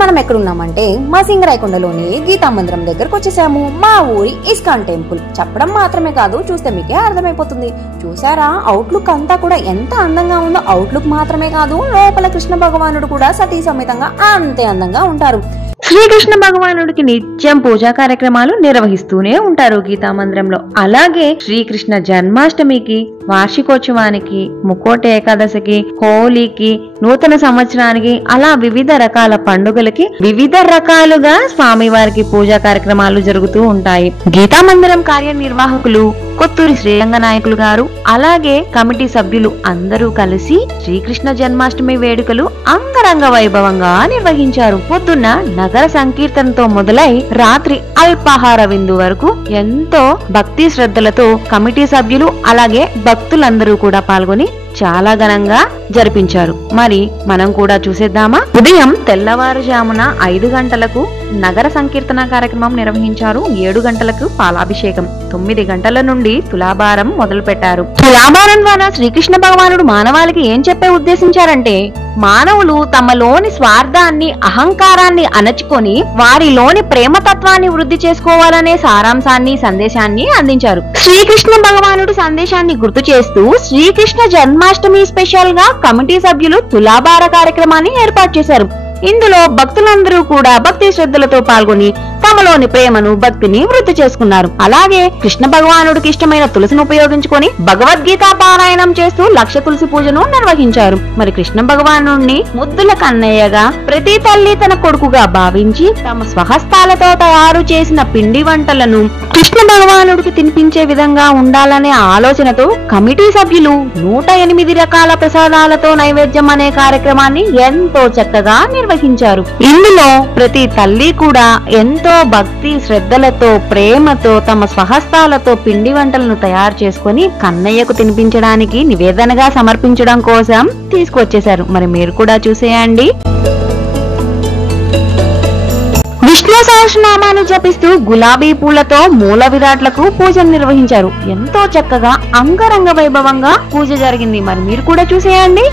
మనం ఎక్కడున్నామంటే మా సింగరాయకొండలోని గీతా మందిరం దగ్గరకు వచ్చేసాము. మా ఊరి ఇస్కాన్ టెంపుల్. చెప్పడం మాత్రమే కాదు, చూస్తే మీకే అర్థమైపోతుంది. చూసారా అవుట్లుక్ అంతా కూడా ఎంత అందంగా ఉందో. అవుట్లుక్ మాత్రమే కాదు, లోపల కృష్ణ భగవానుడు కూడా సతీ సమేతంగా అంతే అందంగా ఉంటారు. శ్రీకృష్ణ భగవానుడికి నిత్యం పూజా కార్యక్రమాలు నిర్వహిస్తూనే ఉంటారు గీతా మందిరంలో. అలాగే శ్రీకృష్ణ జన్మాష్టమికి, వార్షికోత్సవానికి, ముక్కోటి ఏకాదశికి, హోలీకి, నూతన సంవత్సరానికి, అలా వివిధ రకాల పండుగలకి వివిధ రకాలుగా స్వామివారికి పూజా కార్యక్రమాలు జరుగుతూ ఉంటాయి. గీతా మందిరం కార్యనిర్వాహకులు కొత్తూరి శ్రీరంగ నాయకులు గారు అలాగే కమిటీ సభ్యులు అందరూ కలిసి శ్రీకృష్ణ జన్మాష్టమి వేడుకలు అంగరంగ వైభవంగా నిర్వహించారు. పొద్దున్న నగర సంకీర్తనతో మొదలై రాత్రి అల్పాహార విందు వరకు ఎంతో భక్తి శ్రద్ధలతో కమిటీ సభ్యులు అలాగే భక్తులందరూ కూడా పాల్గొని చాలా ఘనంగా జరిపించారు. మరి మనం కూడా చూసేద్దామా? ఉదయం తెల్లవారుజామున 5 గంటలకు నగర సంకీర్తన కార్యక్రమం నిర్వహించారు. 7 గంటలకు పాలాభిషేకం, 9 గంటల నుండి తులాభారం మొదలు పెట్టారు. తులాభారం ద్వారా శ్రీకృష్ణ భగవానుడు మానవాళికి ఏం చెప్పే ఉద్దేశించారంటే, మానవులు తమలోని స్వార్థాన్ని, అహంకారాన్ని అణచుకొని వారిలోని ప్రేమతత్వాన్ని వృద్ధి చేసుకోవాలనే సారాంశాన్ని, సందేశాన్ని అందించారు. శ్రీకృష్ణ భగవానుడు సందేశాన్ని గుర్తు చేస్తూ శ్రీకృష్ణ జన్మాష్టమి స్పెషల్ గా కమిటీ సభ్యులు తులాభార కార్యక్రమాన్ని ఏర్పాటు చేశారు. ఇందులో భక్తులందరూ కూడా భక్తి శ్రద్ధలతో పాల్గొని తమలోని ప్రేమను, భక్తిని వృద్ధి చేసుకున్నారు. అలాగే కృష్ణ భగవానుడికి ఇష్టమైన తులసిని ఉపయోగించుకొని భగవద్గీత పారాయణం చేస్తూ లక్ష తులసి పూజను నిర్వహించారు. మరి కృష్ణ భగవానుడిని ముద్దుల కన్నయ్యగా, ప్రతి తల్లి తన కొడుకుగా భావించి తమ స్వహస్తాలతో తయారు చేసిన పిండి వంటలను కృష్ణ భగవానుడికి తినిపించే విధంగా ఉండాలనే ఆలోచనతో కమిటీ సభ్యులు 108 రకాల ప్రసాదాలతో నైవేద్యం అనే కార్యక్రమాన్ని ఎంతో చక్కగా నిర్వహించారు. ఇందులో ప్రతి తల్లి కూడా ఎంతో భక్తి శ్రద్ధలతో, ప్రేమతో తమ స్వహస్తాలతో పిండి వంటలను తయారు చేసుకుని కన్నయ్యకు తినిపించడానికి నివేదనగా సమర్పించడం కోసం తీసుకొచ్చేశారు. మరి మీరు కూడా చూసేయండి. విష్ణు సహస్రనామాన్ని జపిస్తూ గులాబీ పూలతో మూల విరాట్లకు పూజలు నిర్వహించారు. ఎంతో చక్కగా అంగరంగ వైభవంగా పూజ జరిగింది. మరి మీరు కూడా చూసేయండి.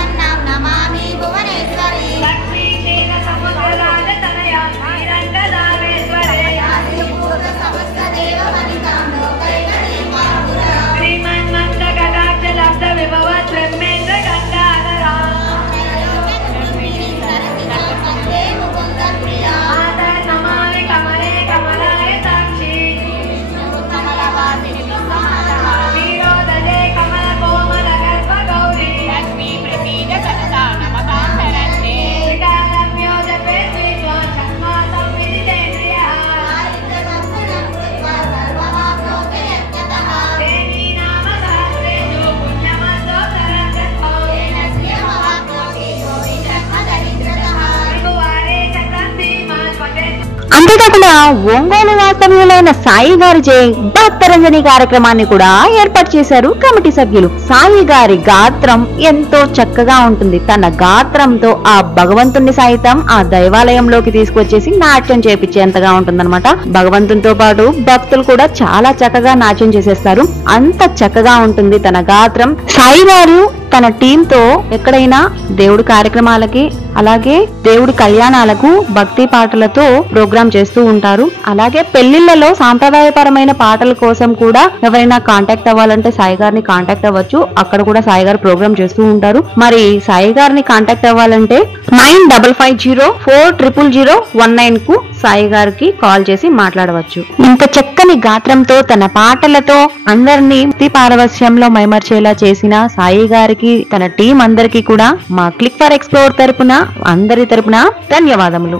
అంతేకాకుండా ఒంగోలు వాస్తవ్యులైన సాయి గారిచే భక్తరంజని కార్యక్రమాన్ని కూడా ఏర్పాటు చేశారు కమిటీ సభ్యులు. సాయి గారి గాత్రం ఎంతో చక్కగా ఉంటుంది. తన గాత్రంతో ఆ భగవంతుణ్ణి సైతం ఆ దైవాలయంలోకి తీసుకొచ్చేసి నాట్యం చేపించేంతగా ఉంటుందన్నమాట. భగవంతునితో పాటు భక్తులు కూడా చాలా చక్కగా నాట్యం చేసేస్తారు. అంత చక్కగా ఉంటుంది తన గాత్రం. సాయి గారు తన టీంతో ఎక్కడైనా దేవుడి కార్యక్రమాలకి అలాగే దేవుడి కళ్యాణాలకు భక్తి పాటలతో ప్రోగ్రామ్ చేస్తూ ఉంటారు. అలాగే పెళ్లిళ్లలో సాంప్రదాయపరమైన పాటల కోసం కూడా ఎవరైనా కాంటాక్ట్ అవ్వాలంటే సాయి గారిని కాంటాక్ట్ అవ్వచ్చు. అక్కడ కూడా సాయి గారు ప్రోగ్రామ్ చేస్తూ ఉంటారు. మరి సాయి గారిని కాంటాక్ట్ అవ్వాలంటే 9550400019 కు సాయి గారికి కాల్ చేసి మాట్లాడవచ్చు. ఇంత చక్కని గాత్రంతో తన పాటలతో అందరినీ భక్తి పారవస్యంలో మైమర్చేలా చేసిన సాయి గారికి, తన టీం అందరికీ కూడా మా క్లిక్ ఫర్ ఎక్స్ప్లోర్ తరపున, అందరి తరపున ధన్యవాదములు.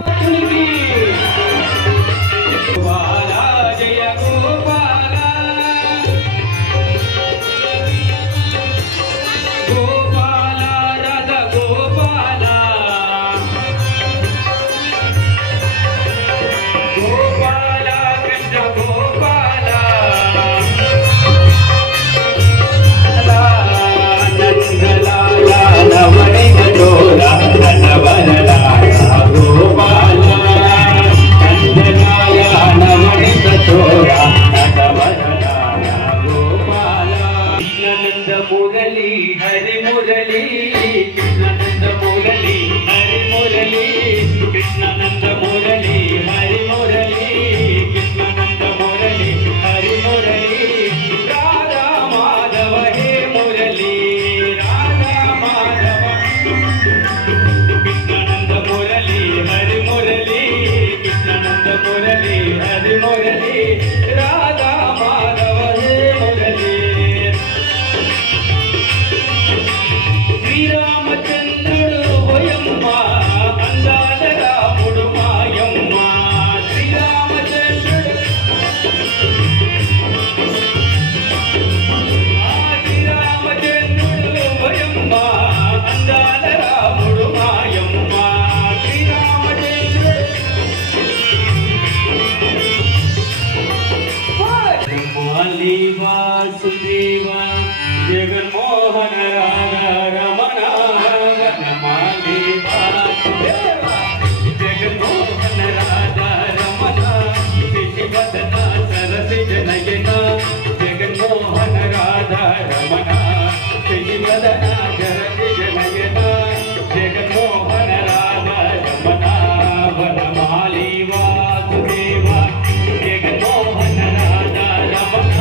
Krishna Nanda జగన్మోహన రాధా రమణ వనమాలి వాసుదేవ జగన్మోహన రాధా రమణ శశివదన సరసిజ నయన జగన్మోహన రాధా రమణ శశివదన సరసిజ నయన జగన్మోహన రాధా రమణ వనమాలి వాసుదేవ జగన్మోహన రాధా రమణ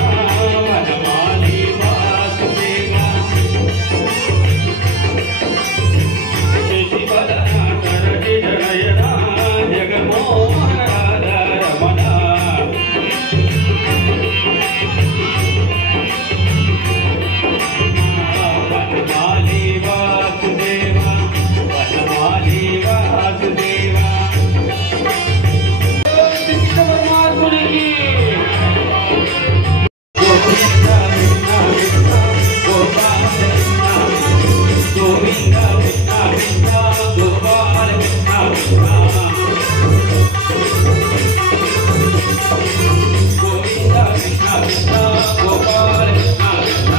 వనమాలి వాసుదేవ శశివదన సరసిజ నయన జగన్మోహన రాధా రమణ వనమాలి వాసుదేవ వనమాలి వాసుదేవ కృష్ణ పరమాత్మునికి గోవింద కృష్ణ కృష్ణ గోపాల కృష్ణ గోవింద కృష్ణ కృష్ణ గోపాల కృష్ణ కృష్ణ గోవింద కృష్ణ కృష్ణ గోపాల కృష్ణ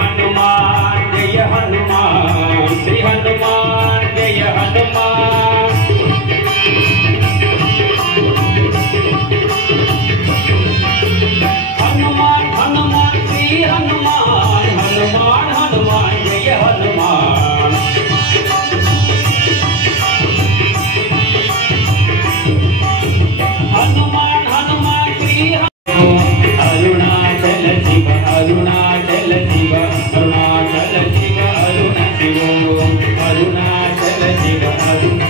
हनुमान जय हनुमान श्री हनुमान जय हनुमान हनुमान हनुमान श्री हनुमान हनुमान हनुमान जय हनुमान हनुमान हनुमान श्री अरुणाचल शिव अरुणाचल शिव अरुणाचल शिव अरुण शिव अरुणाचल शिव अरुण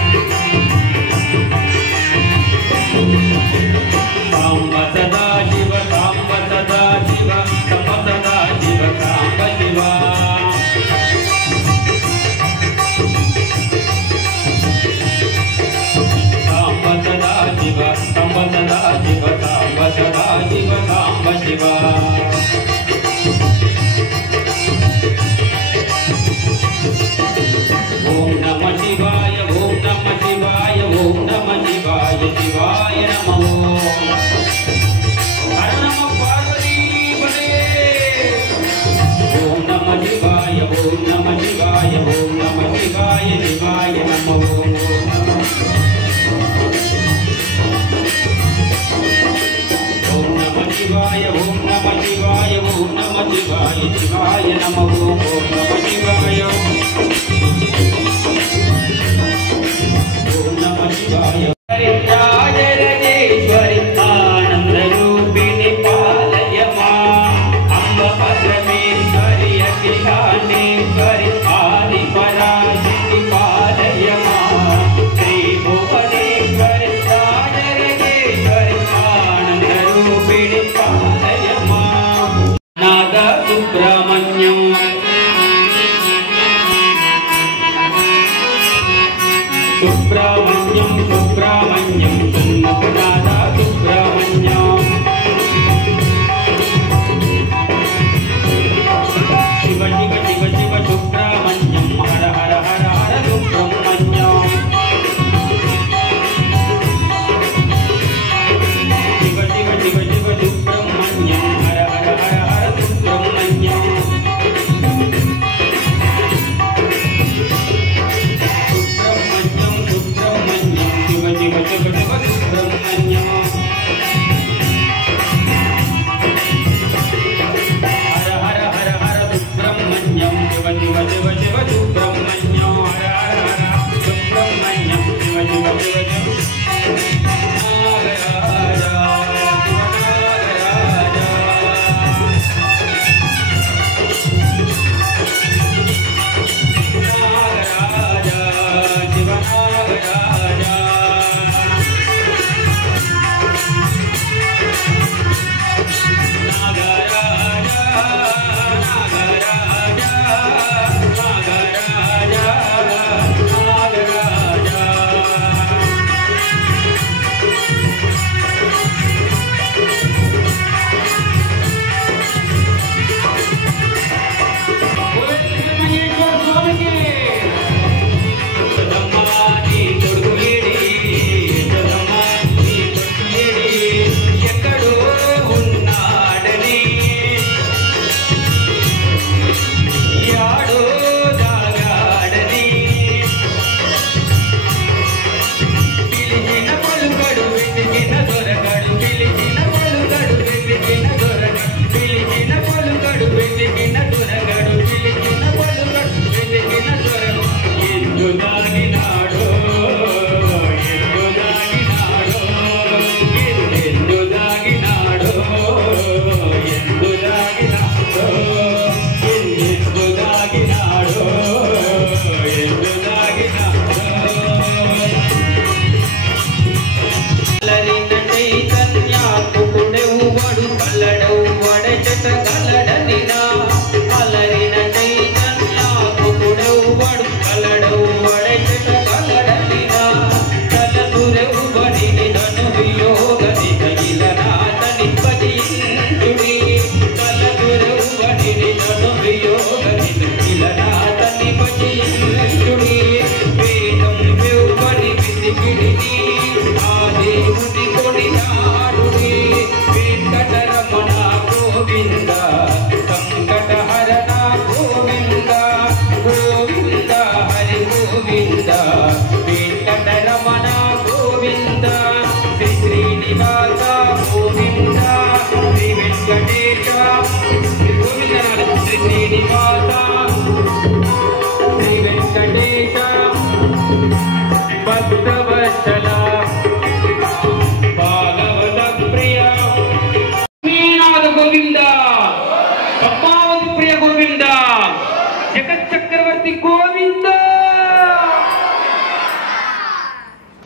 सांब सदा शिव सांब सदा शिव सांब सदा शिव सांब शिव सांब सदा शिव सांब सदा शिव सांब सदा शिव सांब शिव ओम नमः शिवाय ओम नमः शिवाय ओम नमः शिवाय शिवाय नमः हर नमः पार्वती पते ओम नमः शिवाय ओम नमः शिवाय ओम नमः शिवाय शिवाय नमः ओम नमः शिवाय ओम नमः शिवाय ओम नमः शिवाय शिवाय नमः ओम नमः शिवाय ओम नमः शिवाय राजराजेश्वरी आनंद रूपिणी पालय मां अम्ब परमेश्वरी अखिलांडेश्वरी आदि पराशक्ति पालय मां श्री भुवनेश्वरी राजराजेश्वरी आनंद रूपिणी पालय मां नाद सुब्रह्मण्यम सुब्रह्मण्यम सुब्रह्मण्यम नाद सुब्रह्मण्यम शिव शिव शिव शिव सुब्रह्मण्यम हर हर हर हर सुब्रह्मण्यम शिव शिव शिव शिव सुब्रह्मण्यम हर हर हर हर सुब्रह्मण्यम सुब्रह्मण्यम सुब्रह्मण्यम शिव शिव शिव शिव सुब्रह्मण्यम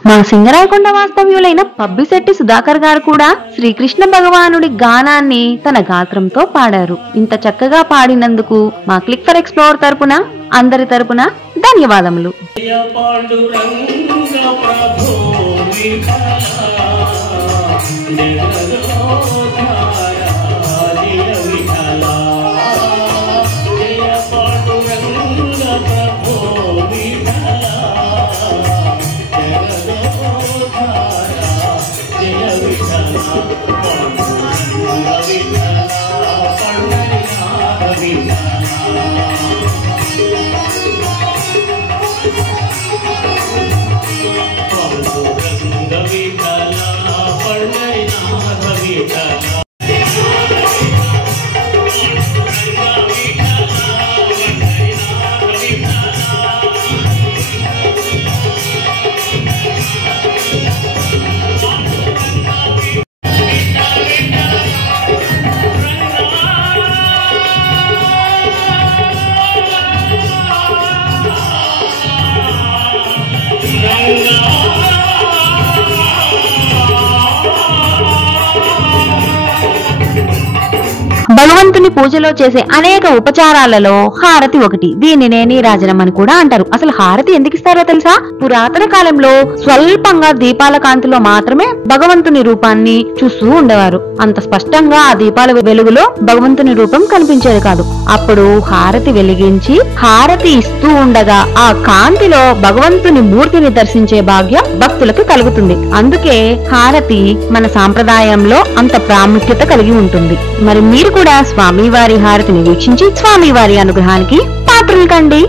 మా సింగరాయకొండ వాస్తవ్యులైన పబ్బిశెట్టి సుధాకర్ గారు కూడా శ్రీకృష్ణ భగవానుడి గానాన్ని తన గాత్రంతో పాడారు. ఇంత చక్కగా పాడినందుకు మా క్లిక్ ఫర్ ఎక్స్ప్లోర్ తరపున అందరి తరపున ధన్యవాదములు. భగవంతుని పూజలో చేసే అనేక ఉపచారాలలో హారతి ఒకటి. దీనినే నీరాజనం అని కూడా అంటారు. అసలు హారతి ఎందుకు ఇస్తారో తెలుసా? పురాతన కాలంలో స్వల్పంగా దీపాల కాంతిలో మాత్రమే భగవంతుని రూపాన్ని చూస్తూ ఉండేవారు. అంత స్పష్టంగా ఆ దీపాల వెలుగులో భగవంతుని రూపం కనిపించేది కాదు. అప్పుడు హారతి వెలిగించి హారతి ఇస్తూ ఉండగా ఆ కాంతిలో భగవంతుని మూర్తిని దర్శించే భాగ్యం భక్తులకు కలుగుతుంది. అందుకే హారతి మన సాంప్రదాయంలో అంత ప్రాముఖ్యత కలిగి ఉంటుంది. మరి మీరు కూడా స్వామివారి హారతిని వీక్షించి స్వామివారి అనుగ్రహానికి పాత్రలు కండి.